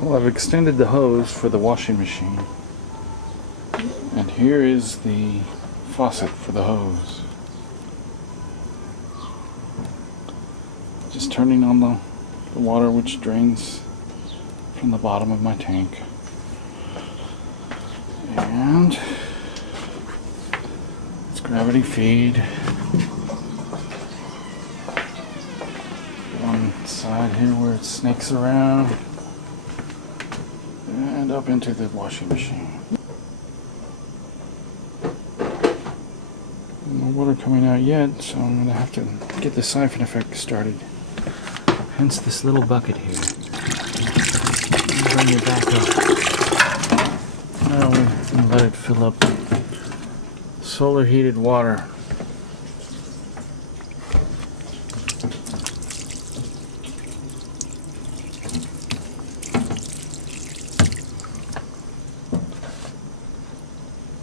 Well, I've extended the hose for the washing machine, and here is the faucet for the hose. Just turning on the water which drains from the bottom of my tank. And it's gravity feed. One side here where it snakes around and up into the washing machine. No water coming out yet, so I'm going to have to get the siphon effect started. Hence this little bucket here. Bring it back up. Now we're going to let it fill up solar heated water.